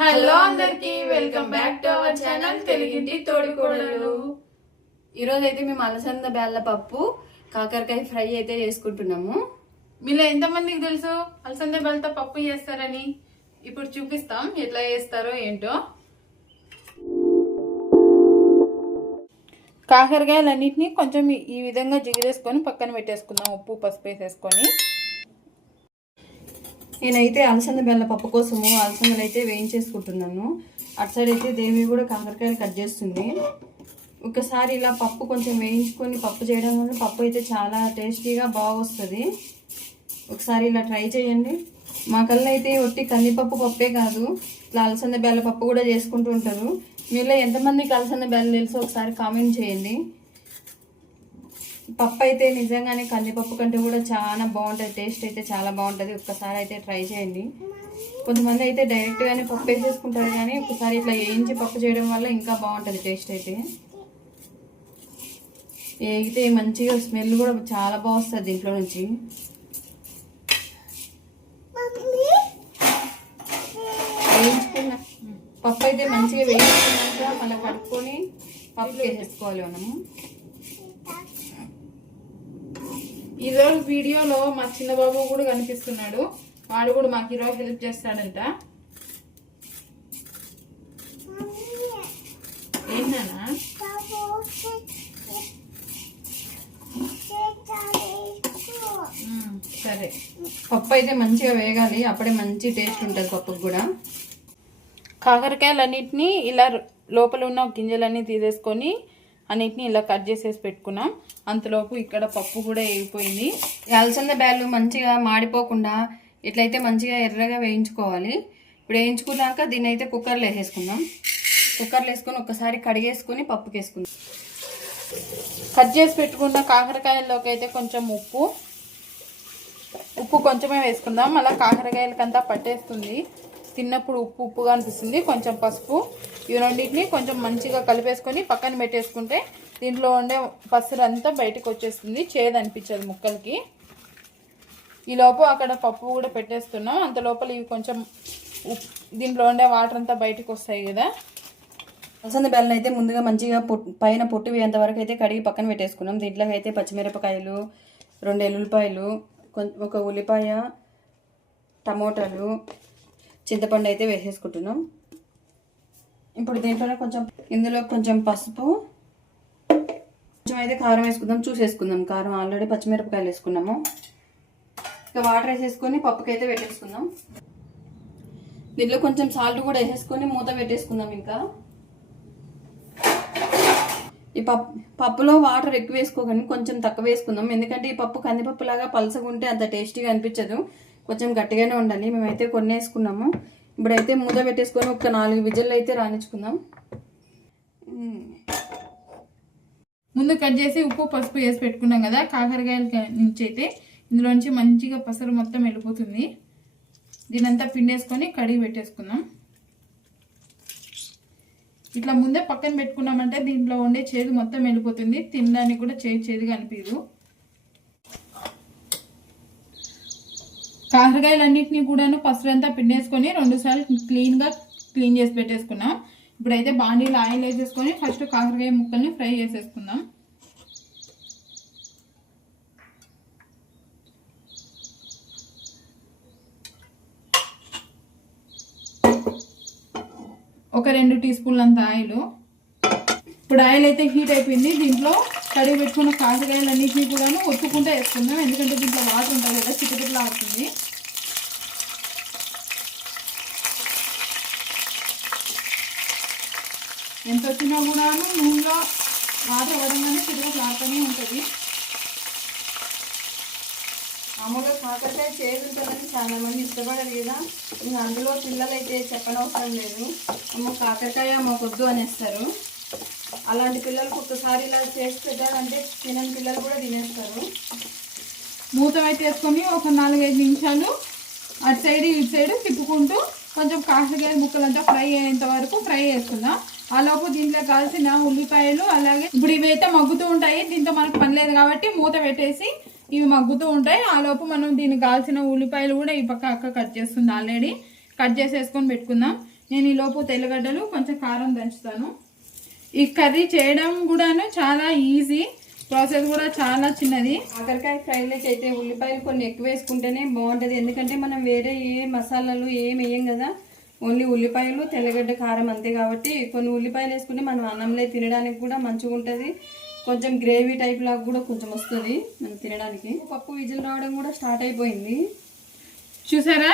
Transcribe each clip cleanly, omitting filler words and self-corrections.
Hello అందరికి welcome back to our channel తెలుగింటి తోడికోడలు. ఈరోజు అయితే మేము అలసంద బేళ్ళ పప్పు కాకరకాయ ఫ్రై అయితే చేసుకుంటున్నాము. మీలో ఎంతమందికి తెలుసు అలసంద బేళ్ళతో పప్పు చేస్తారని? ఇప్పుడు చూపిస్తాం ఎట్లా చేస్తారో ఏంటో. కాకరకాయలన్నింటినీ కొంచెం ఈ విధంగా జిగిరేసుకొని పక్కన పెట్టేసుకుందాం, ఉప్పు పసుపు వేసేసుకొని. నేనైతే అలసంద బెల్ల పప్పు కోసము అలసందలు అయితే వేయించేసుకుంటున్నాను. అటు సైడ్ అయితే దేవి కూడా కాకరకాయలు కట్ చేస్తుంది. ఒకసారి ఇలా పప్పు కొంచెం వేయించుకొని పప్పు చేయడం వల్ల పప్పు అయితే చాలా టేస్టీగా బాగా వస్తుంది. ఒకసారి ఇలా ట్రై చేయండి. మా కళ్ళు అయితే ఒట్టి కందిపప్పు పప్పే కాదు, ఇట్లా అలసంద బెల్ల పప్పు కూడా చేసుకుంటూ ఉంటారు. మీలో ఎంతమందికి అలసంద బెల్ల తెలుసో ఒకసారి కామెంట్ చేయండి. పప్పు అయితే నిజంగానే కందిపప్పు కంటే కూడా చాలా బాగుంటుంది, టేస్ట్ అయితే చాలా బాగుంటుంది. ఒక్కసారి అయితే ట్రై చేయండి. కొంతమంది అయితే డైరెక్ట్గానే పప్పు వేసేసుకుంటారు, కానీ ఒకసారి ఇట్లా వేయించి పప్పు చేయడం వల్ల ఇంకా బాగుంటుంది టేస్ట్ అయితే. వేగితే మంచిగా స్మెల్ కూడా చాలా బాగా వస్తుంది దీంట్లో నుంచి. వేయించుకున్న పప్పు అయితే మంచిగా వేయించుకున్నాక మళ్ళీ కడుక్కొని పప్పు వేసేసుకోవాలి మనము. ఈరోజు వీడియోలో మా చిన్న బాబు కూడా కనిపిస్తున్నాడు. వాడు కూడా మాకు ఈరోజు హెల్ప్ చేస్తాడంట. ఏంటన్నా? సరే, పప్పు అయితే మంచిగా వేగాలి, అప్పుడే మంచి టేస్ట్ ఉంటుంది పప్పుకు కూడా. కాకరకాయలన్నింటినీ ఇలా లోపల ఉన్న గింజలన్నీ తీసేసుకొని అన్నిటిని ఇలా కట్ చేసేసి పెట్టుకున్నాం. అంతలోపు ఇక్కడ పప్పు కూడా వేగిపోయింది. అలసంద బ్యాళ్ళు మంచిగా మాడిపోకుండా ఇట్లయితే మంచిగా ఎర్రగా వేయించుకోవాలి. ఇప్పుడు వేయించుకున్నాక దీన్ని అయితే కుక్కర్లో వేసేసుకుందాం. కుక్కర్లో వేసుకొని ఒకసారి కడిగేసుకొని పప్పుకి వేసుకుందాం. కట్ చేసి పెట్టుకున్న కాకరకాయల్లోకి అయితే కొంచెం ఉప్పు కొంచెమే వేసుకుందాం. మళ్ళీ కాకరకాయలకంతా పట్టేస్తుంది, తిన్నప్పుడు ఉప్పుగా అనిపిస్తుంది. కొంచెం పసుపు, ఇవి రెండింటిని కొంచెం మంచిగా కలిపేసుకొని పక్కన పెట్టేసుకుంటే దీంట్లో ఉండే పసురు అంతా బయటకు వచ్చేస్తుంది, చేదు అనిపించదు ముక్కలకి. ఈలోపు అక్కడ పప్పు కూడా పెట్టేస్తున్నాం. అంత లోపల ఇవి కొంచెం దీంట్లో ఉండే వాటర్ అంతా బయటకు వస్తాయి కదా. అలసంద బెల్లం అయితే ముందుగా మంచిగా పైన పొట్టు వేయంత వరకు అయితే కడిగి పక్కన పెట్టేసుకున్నాం. దీంట్లోకి అయితే పచ్చిమిరపకాయలు, 2 ఎల్లుల్లిపాయలు, ఒక ఉల్లిపాయ, టమోటాలు, చింతపండు అయితే వేసేసుకుంటున్నాం. ఇప్పుడు దీంట్లోనే ఇందులో కొంచెం పసుపు, కొంచెం అయితే కారం వేసుకుందాం. చూసేసుకుందాం కారం. ఆల్రెడీ పచ్చిమిరపకాయలు వేసుకున్నాము. ఇక వాటర్ వేసేసుకొని పప్పుకైతే పెట్టేసుకుందాం. దీంట్లో కొంచెం సాల్ట్ కూడా వేసేసుకొని మూత పెట్టేసుకుందాం. ఇంకా ఈ పప్పులో వాటర్ ఎక్కువ వేసుకోకండి, కొంచెం తక్కువ వేసుకుందాం. ఎందుకంటే ఈ పప్పు కందిపప్పు లాగా పలసగా ఉంటే అంత టేస్టీగా అనిపించదు, కొంచెం గట్టిగానే ఉండాలి. మేమైతే కొన్ని వేసుకున్నాము. ఇప్పుడైతే మూత పెట్టేసుకొని ఒక 4 విజిల్లు అయితే రానిచ్చుకుందాం. ముందు కట్ చేసి ఉప్పు పసుపు వేసి పెట్టుకున్నాం కదా. కాకరకాయల నుంచి అయితే ఇందులోంచి మంచిగా పసరు మొత్తం వెళ్ళిపోతుంది. దీనంతా పిండేసుకొని కడిగి పెట్టేసుకుందాం. ఇట్లా ముందే పక్కన పెట్టుకున్నామంటే దీంట్లో ఉండే చేదు మొత్తం వెళ్ళిపోతుంది, తినడానికి కూడా చేదుగా అనిపించదు. కాకరకాయలన్నింటినీ కూడాను పసురంతా పిండేసుకొని 2 సార్లు క్లీన్ చేసి పెట్టేసుకున్నాం. ఇప్పుడైతే బాండీలో ఆయిల్ వేసేసుకొని ఫస్ట్ కాకరకాయ ముక్కల్ని ఫ్రై చేసేసుకుందాం. ఒక 2 టీ స్పూన్లు అంత ఆయిల్. ఇప్పుడు ఆయిల్ అయితే హీట్ అయిపోయింది. దీంట్లో కడిగి పెట్టుకున్న కాకరకాయలన్నింటినీ కూడాను ఒత్తుకుంటూ వేసుకుందాం, ఎందుకంటే దీంట్లో వాటర్ ఉంటుంది కదా, చిటికెట్లా అవుతుంది. ఎంత వచ్చినా కూడాను నూనెలో వాటర్ పడంగానే చిటికెట్లు ఆడుతూనే ఉంటుంది. మామూలుగా కాకరకాయ చేదు ఉంటుందని చాలా మంది ఇష్టపడరు కదా. ఇంకా అందులో పిల్లలు అయితే చెప్పనవసరం లేదు, అమ్మ కాకరకాయ మాకొద్దు అనేస్తారు. అలాంటి పిల్లలకు ఒక్కసారి ఇలా చేసి పెట్టాలంటే తినని పిల్లలు కూడా తినేస్తారు. మూత అయితే వేసుకొని ఒక 4-5 నిమిషాలు అటు సైడ్ ఇటు సైడ్ తిప్పుకుంటూ కొంచెం కాకరకాయ ముక్కలంతా ఫ్రై అయ్యేంత వరకు ఫ్రై చేసుకుందాం. ఆ లోపు దీంట్లో కాల్సిన ఉల్లిపాయలు, అలాగే ఇప్పుడు ఇవైతే మగ్గుతూ ఉంటాయి, దీంతో మనకు పని లేదు కాబట్టి మూత పెట్టేసి ఇవి మగ్గుతూ ఉంటాయి. ఆ లోపు మనం దీనికి కాల్చిన ఉల్లిపాయలు కూడా ఈ పక్క అక్క కట్ చేస్తుంది, ఆల్రెడీ కట్ చేసేసుకొని పెట్టుకుందాం. నేను ఈ లోపు తెల్లగడ్డలు కొంచెం కారం దంచుతాను. ఈ కర్రీ చేయడం కూడాను చాలా ఈజీ, ప్రాసెస్ కూడా చాలా చిన్నది. కాకరకాయ ఫ్రైలోకి అయితే ఉల్లిపాయలు కొన్ని ఎక్కువ వేసుకుంటేనే బాగుంటుంది. ఎందుకంటే మనం వేరే ఏ మసాలాలు ఏం వేయం కదా, ఓన్లీ ఉల్లిపాయలు తెల్లగడ్డ కారం అంతే. కాబట్టి కొన్ని ఉల్లిపాయలు వేసుకుంటే మనం అన్నంలో తినడానికి కూడా మంచిగా ఉంటుంది. కొంచెం గ్రేవీ టైప్ లాగా కూడా కొంచెం వస్తుంది మనం తినడానికి. పప్పు విజిల్ రావడం కూడా స్టార్ట్ అయిపోయింది. చూసారా,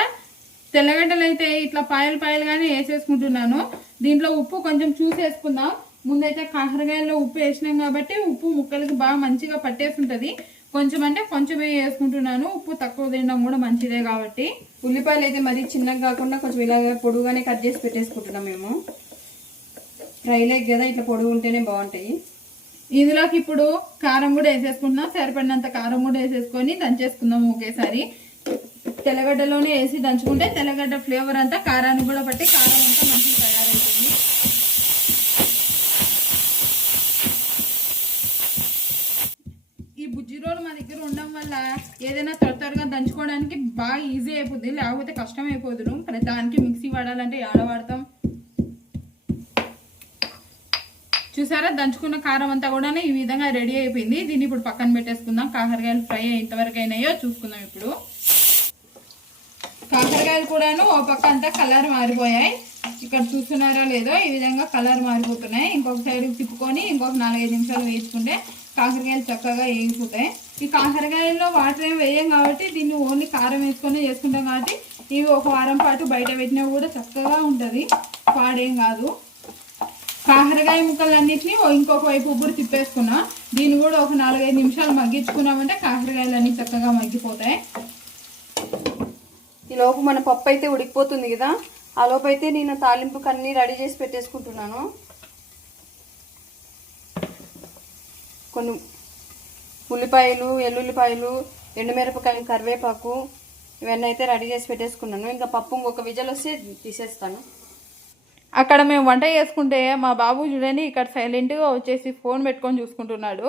తెల్లగడ్డలు అయితే ఇట్లా పాయలుగానే వేసేసుకుంటున్నాను. దీంట్లో ఉప్పు కొంచెం చూసి వేసుకుందాం. ముందైతే కాకరకాయల్లో ఉప్పు వేసినాం కాబట్టి ఉప్పు ముక్కలకి బాగా మంచిగా పట్టేస్తుంటది. కొంచెం అంటే కొంచెమే వేసుకుంటున్నాను, ఉప్పు తక్కువ తినడం కూడా మంచిదే కాబట్టి. ఉల్లిపాయలు అయితే మరీ చిన్నగా కాకుండా కొంచెం ఇలాగ పొడుగానే కట్ చేసి పెట్టేసుకుంటున్నాం మేము. ఫ్రైలోకి కదా ఇట్లా పొడుగు ఉంటేనే బాగుంటాయి. ఇందులోకి ఇప్పుడు కారం కూడా వేసేసుకుంటున్నాం. సరిపడినంత కారం కూడా వేసేసుకొని దంచేసుకుందాం ఒకేసారి. తెల్లగడ్డలోనే వేసి దంచుకుంటే తెల్లగడ్డ ఫ్లేవర్ అంతా కారాన్ని కూడా పట్టి కారం అంతా మంచిగా తయారవుతుంది. ఈ బుజ్జి రోలు మా దగ్గర ఉండడం వల్ల ఏదైనా త్వరగా దంచుకోవడానికి బాగా ఈజీ అయిపోద్ది, లేకపోతే కష్టం అయిపోదును. ప్రతి దానికి మిక్సీ వాడాలంటే ఆడ వాడతాం. చూసారా, దంచుకున్న కారం అంతా కూడా ఈ విధంగా రెడీ అయిపోయింది. దీన్ని ఇప్పుడు పక్కన పెట్టేసుకుందాం. కాకరకాయలు ఫ్రై ఎంతవరకు అయినాయో చూసుకుందాం. ఇప్పుడు కాకరకాయలు కూడాను ఓ పక్క అంతా కలర్ మారిపోయాయి. ఇక్కడ చూస్తున్నారా లేదో, ఈ విధంగా కలర్ మారిపోతున్నాయి. ఇంకొక సైడ్ తిప్పుకొని ఇంకొక 4-5 నిమిషాలు వేసుకుంటే కాకరకాయలు చక్కగా వేగిపోతాయి. ఈ కాకరకాయల్లో వాటర్ ఏం వేయం కాబట్టి దీన్ని ఓన్లీ కారం వేసుకొని చేసుకుంటాం కాబట్టి ఇవి ఒక వారం పాటు బయట పెట్టినా కూడా చక్కగా ఉంటుంది, పాడేం కాదు. కాకరకాయ ముక్కలన్నింటినీ ఇంకొక వైపు ఉబ్బురు తిప్పేసుకున్నా. దీన్ని కూడా ఒక 4-5 నిమిషాలు మగ్గించుకున్నామంటే కాకరకాయలు అన్నీ చక్కగా మగ్గిపోతాయి. ఈ లోపు మన పప్పు అయితే ఉడికిపోతుంది కదా, ఆ లోపు అయితే నేను తాలింపుకి అన్నీ రెడీ చేసి పెట్టేసుకుంటున్నాను. కొన్ని ఉల్లిపాయలు, ఎల్లుల్లిపాయలు, ఎండుమిరపకాయలు, కరివేపాకు ఇవన్నీ అయితే రెడీ చేసి పెట్టేసుకున్నాను. ఇంకా పప్పు ఇంకొక విజల్ వస్తే తీసేస్తాను. అక్కడ మేము వంట చేసుకుంటే మా బాబు చూడండి ఇక్కడ సైలెంట్గా వచ్చేసి ఫోన్ పెట్టుకొని చూసుకుంటున్నాడు.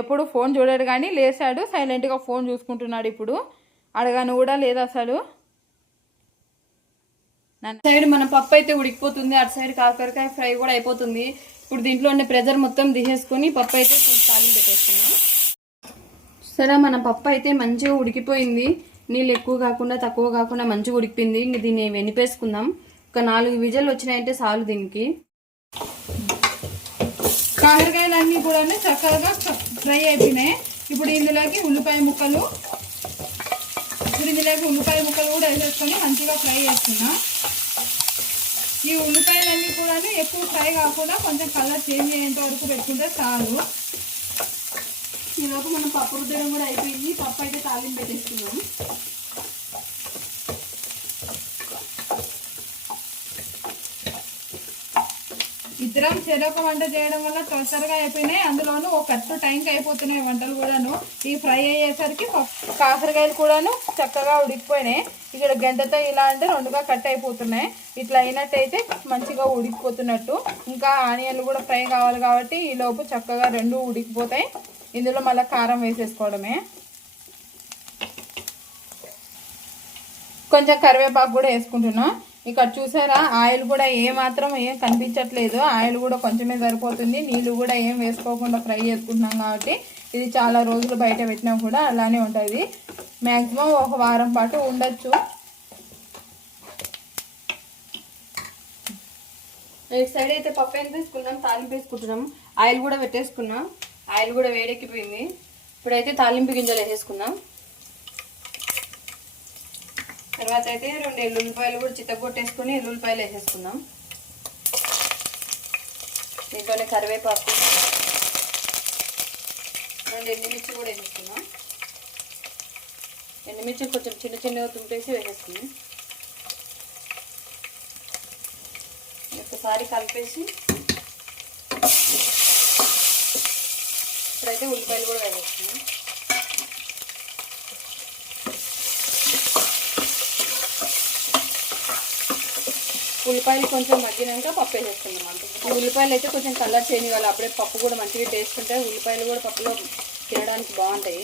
ఎప్పుడు ఫోన్ చూడాడు కానీ లేచాడు, సైలెంట్గా ఫోన్ చూసుకుంటున్నాడు. ఇప్పుడు అడగాను కూడా లేదు అసలు. సైడ్ మన పప్పు అయితే ఉడికిపోతుంది, అటు సైడ్ కాకరకాయ ఫ్రై కూడా అయిపోతుంది. ఇప్పుడు దీంట్లో ఉండే ప్రెజర్ మొత్తం తీసేసుకొని పప్పు అయితే తాలింపు పెట్టేస్తున్నాం. సరే, మన పప్పు అయితే మంచిగా ఉడికిపోయింది. నీళ్ళు ఎక్కువ కాకుండా తక్కువ కాకుండా మంచిగా ఉడికిపోయింది. ఇంక దీన్ని వెనిపేసుకుందాం. ఒక 4 విజల్ వచ్చినాయంటే చాలు దీనికి. కాకరకాయలు అన్నీ కూడా చక్కగా ఫ్రై అయిపోయినాయి. ఇప్పుడు ఇందులోకి ఉల్లిపాయ ముక్కలు కూడా వేసేసుకొని మంచిగా ఫ్రై చేసుకున్నాం. ఈ ఉల్లిపాయలన్నీ కూడా ఎక్కువ ఫ్రై కాకుండా కొంచెం కలర్ చేంజ్ అయ్యేంత వరకు పెట్టుకుంటే చాలు. ఈలోపు మనం పప్పు రుద్దడం కూడా అయిపోయింది. పప్పు అయితే తాలింపు పెట్టేసుకున్నాం. ఇద్దరం చెరొక వంట చేయడం వల్ల త్వరగా అయిపోయినాయి. అందులోనూ ఒక కరెక్ట్ టైంకి అయిపోతున్నాయి వంటలు కూడాను. ఈ ఫ్రై అయ్యేసరికి కాకరకాయలు కూడాను చక్కగా ఉడికిపోయినాయి. ఇక్కడ గంటతో ఇలా అంటే 2గా కట్ అయిపోతున్నాయి. ఇట్లా అయినట్టయితే మంచిగా ఉడికిపోతున్నట్టు. ఇంకా ఆనియన్లు కూడా ఫ్రై కావాలి కాబట్టి ఈ లోపు చక్కగా 2 ఉడికిపోతాయి. ఇందులో మళ్ళీ కారం వేసేసుకోవడమే. కొంచెం కరివేపాకు కూడా వేసుకుంటున్నాం. ఇక్కడ చూసారా, ఆయిల్ కూడా ఏం కనిపించట్లేదు. ఆయిల్ కూడా కొంచెమే సరిపోతుంది. నీళ్ళు కూడా ఏం వేసుకోకుండా ఫ్రై చేసుకుంటున్నాం కాబట్టి ఇది చాలా రోజులు బయట పెట్టినా కూడా అలానే ఉంటుంది. మ్యాక్సిమం ఒక వారం పాటు ఉండొచ్చు. సైడ్ అయితే పప్పు ఎంత వేసుకున్నాం, తాలింపు వేసుకుంటున్నాం. ఆయిల్ కూడా పెట్టేసుకున్నాం. ఆయిల్ కూడా వేడెక్కిపోయింది. ఇప్పుడైతే తాలింపు గింజలు వేసేసుకుందాం. తర్వాత అయితే 2 ఎల్లుల్లిపాయలు కూడా చిత్తగొట్టేసుకొని ఎల్లుల్లిపాయలు వేసేసుకుందాం. దీంట్లోనే కరివేపాకు, 2 ఎండుమిర్చి కూడా వేసేసుకుందాం. ఎండుమిర్చి కొంచెం చిన్నగా తుంపేసి వేసేసుకుందాం. ఒకసారి కలిపేసి ఇప్పుడైతే ఉల్లిపాయలు కూడా వేసేసుకుందాం. ఉల్లిపాయలు కొంచెం మగ్గినాక పప్పు వేసేసుకుందాం. అంతే. ఉల్లిపాయలు అయితే కొంచెం కలర్ చేంజ్ కావాలి, అప్పుడే పప్పు కూడా మంచిగా టేస్ట్ ఉంటాయి. ఉల్లిపాయలు కూడా పప్పులో తినడానికి బాగుంటాయి.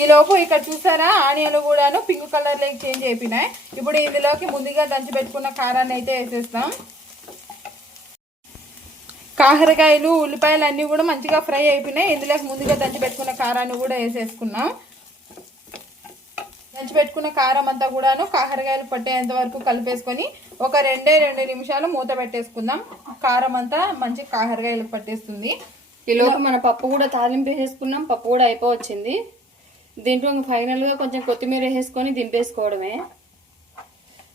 ఈలోపు ఇక్కడ చూసారా ఆనియన్లు కూడాను పింక్ కలర్లోకి చేంజ్ అయిపోయినాయి. ఇప్పుడు ఇందులోకి ముందుగా దంచి పెట్టుకున్న కారాన్ని అయితే వేసేస్తాం. కాకరకాయలు ఉల్లిపాయలు అన్నీ కూడా మంచిగా ఫ్రై అయిపోయినాయి. ఇందులోకి ముందుగా దంచి పెట్టుకున్న కారాన్ని కూడా వేసేసుకున్నాం. దంచి పెట్టుకున్న కారం అంతా కూడాను కాకరకాయలు పట్టేంత వరకు కలిపేసుకొని ఒక 2 నిమిషాలు మూత పెట్టేసుకుందాం. కారం అంతా మంచి కాకరకాయలకు పట్టేస్తుంది. ఈలోపు మన పప్పు కూడా తాలింపు వేసేసుకున్నాం. పప్పు కూడా అయిపోవచ్చింది. దీంట్లో ఫైనల్గా కొంచెం కొత్తిమీర వేసేసుకొని దింపేసుకోవడమే.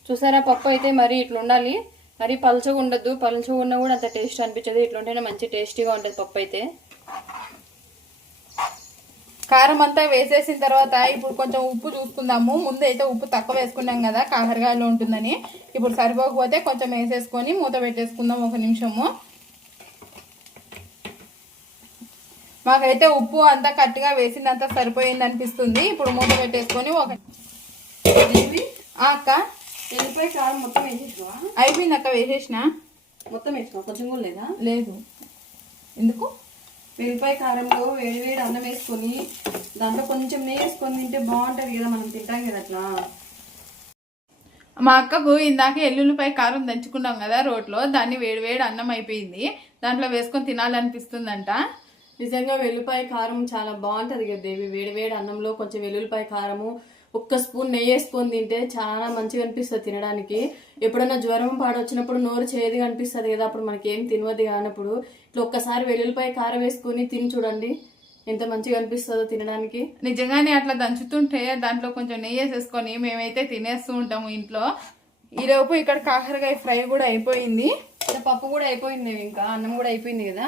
చూసారా పప్పు అయితే మరి ఇట్లా ఉండాలి. మరి పలుచగా ఉండద్దు. పలుచగా ఉన్నా కూడా అంత టేస్ట్ అనిపించదు. ఇట్లుంటేనే మంచి టేస్టీగా ఉంటుంది పప్పు అయితే. కారం అంతా వేసేసిన తర్వాత ఇప్పుడు కొంచెం ఉప్పు చూసుకుందాము. ముందు అయితే ఉప్పు తక్కువ వేసుకున్నాం కదా కాకరకాయలో ఉంటుందని. ఇప్పుడు సరిపోకపోతే కొంచెం వేసేసుకొని మూత పెట్టేసుకుందాం 1 నిమిషము. మాకైతే ఉప్పు అంతా కరెక్ట్గా వేసిందంతా సరిపోయింది అనిపిస్తుంది. ఇప్పుడు మూత పెట్టేసుకొని అక్క ఎల్లిపాయ కారం మొత్తం వేసేసినావా? అయిపోయింది అక్క. వేసేసిన మొత్తం వేసినావా? కొంచెం కూడా లేదా? లేదు. ఎందుకు? వెల్లిపాయ కారంలో వేడి అన్నం వేసుకొని దాంట్లో కొంచెం నెయ్యి వేసుకొని తింటే బాగుంటుంది కదా. మనం తింటాం కదా అట్లా. మా అక్కకు ఇందాక ఎల్లుల్లిపాయ కారం దంచుకున్నాం కదా రోట్లో, దాన్ని వేడి అన్నం అయిపోయింది. దాంట్లో వేసుకొని తినాలనిపిస్తుందంట. నిజంగా వెల్లుల్లిపాయ కారం చాలా బాగుంటుంది కదా దేవి. వేడి అన్నంలో కొంచెం వెల్లుల్లిపాయ కారము 1 స్పూన్ నెయ్యి వేసుకొని తింటే చాలా మంచిగా అనిపిస్తుంది తినడానికి. ఎప్పుడైనా జ్వరం పాడొచ్చినప్పుడు నోరు చేదుగా అనిపిస్తుంది కదా, అప్పుడు మనకేం తినవద్దు కానప్పుడు ఇట్లా ఒక్కసారి వెల్లుల్లిపాయ కారం వేసుకొని తిని చూడండి ఎంత మంచిగా అనిపిస్తుందో తినడానికి. నిజంగానే అట్లా దంచుతుంటే దాంట్లో కొంచెం నెయ్యి వేసేసుకొని మేమైతే తినేస్తూ ఉంటాము ఇంట్లో. ఈలోపు ఇక్కడ కాకరకాయ ఫ్రై కూడా అయిపోయింది. ఇక్కడ పప్పు కూడా అయిపోయింది. ఇంకా అన్నం కూడా అయిపోయింది కదా.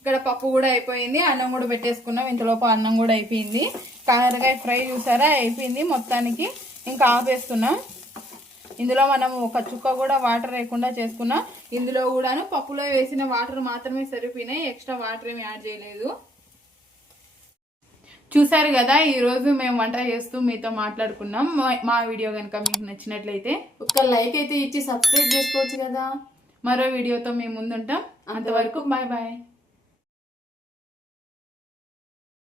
ఇక్కడ పప్పు కూడా అయిపోయింది. అన్నం కూడా పెట్టేసుకున్నాం. ఇంతలోపు అన్నం కూడా అయిపోయింది. కాకరకాయ ఫ్రై చూసారా అయిపోయింది మొత్తానికి. ఇంకా ఆపేస్తున్నాం. ఇందులో మనం ఒక చుక్క కూడా వాటర్ వేయకుండా చేసుకున్నాం. ఇందులో కూడాను పప్పులో వేసిన వాటర్ మాత్రమే సరిపోయినాయి. ఎక్స్ట్రా వాటర్ ఏమి యాడ్ చేయలేదు. చూసారు కదా ఈరోజు మేము వంట చేస్తూ మీతో మాట్లాడుకున్నాం. మా వీడియో కనుక మీకు నచ్చినట్లయితే ఒక లైక్ అయితే ఇచ్చి సబ్స్క్రైబ్ చేసుకోవచ్చు కదా. మరో వీడియోతో మేము ముందుంటాం. అంతవరకు బాయ్ బాయ్.